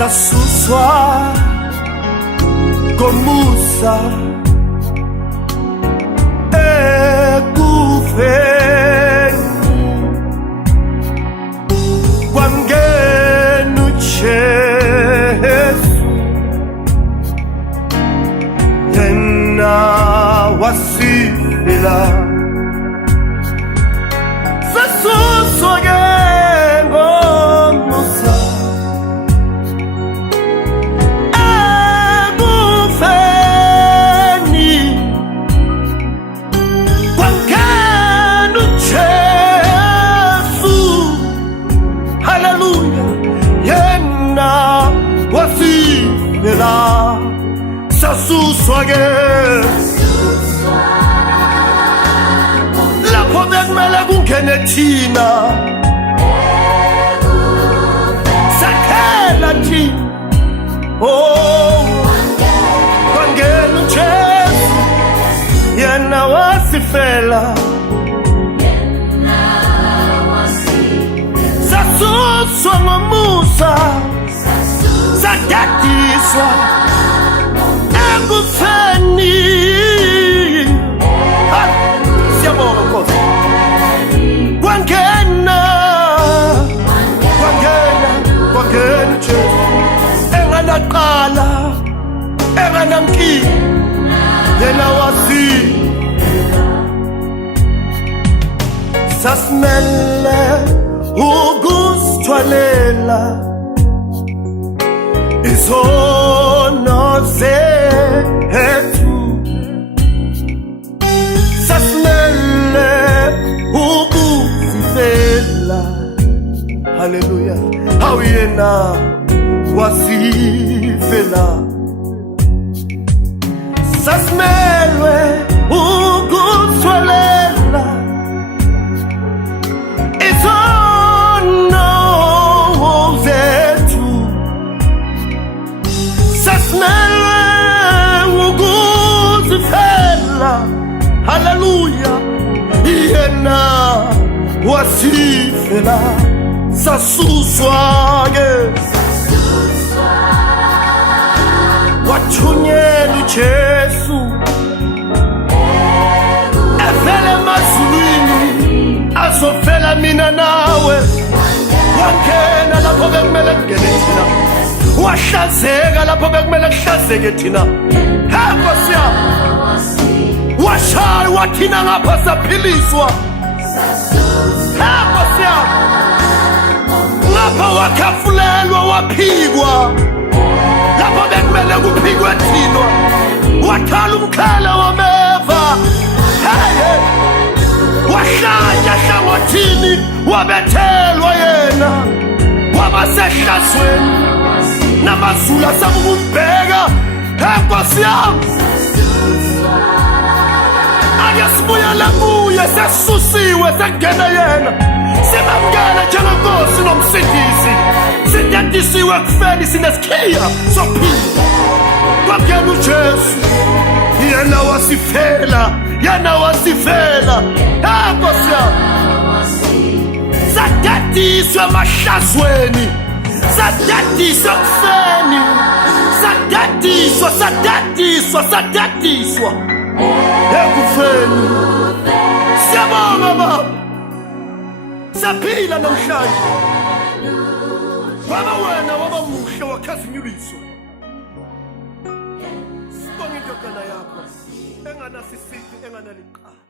Sasuswa ngoMusa ekufeni kwangena uJesu yena wasifela Sasuswa ngoMusa Sasuswa lapho bekumele kungene thina sakhela thina kwangena uJesu yena wasifela Sasuswa ngoMusa sadadiswa ekufeni siyabonga Nkosi kwangena Jesu enganaqala enganamkile yena wasifela sasimele ukusithwalela izono zethu sasimele ukusifela haleluya awuyena wasifela sasimele ukusithwalela izono zethu sasimele ukusifela haleluya yena wasifela Sasuswa-ke wathunyela uJesu evela emazulwini azofela mina nawe wangena lapho bekumele kungene thina wahlazeka lapho bekumele kuhlazeke thina Nkosi yami washaya wathina ngapha saphiliswa Nkosi yami lapha wakhafulelwa waphikwa lapho bekumele kuphikwe thina wathala umkhala wameva wahlanya hlangothini wabethelwa yena wabasehlazweni namazulu asabukumbheka Nkosi yami ake sibuyele kuye sesisusiwe sekungena yena simamukele njengenkosi nomsindisi sidadisiwe ekufeni sinesikhiya sokuphila kwangena uJesu yena wasifela Nkosi yami sadadiswe emahlazweni sadadiswe ekufeni sadadiswa ekufeni siyabonga baba saphila namhlanje baba wena waba muhle wakhazinyuliswa sibonga indodana yakho enganasisici enganaliqala